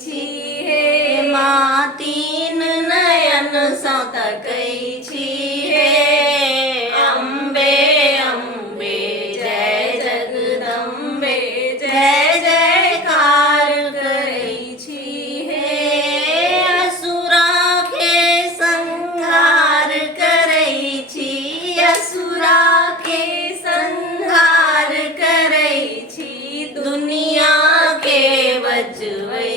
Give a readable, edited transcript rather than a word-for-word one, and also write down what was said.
छी हे माँ तीन नयन सँ तकै छी हे अम्बे अम्बे जय जगदम्बे जय जयकार करै छी हे असुरा के संहार करै छी असुरा के संहार करै छी दुनिया के बचबै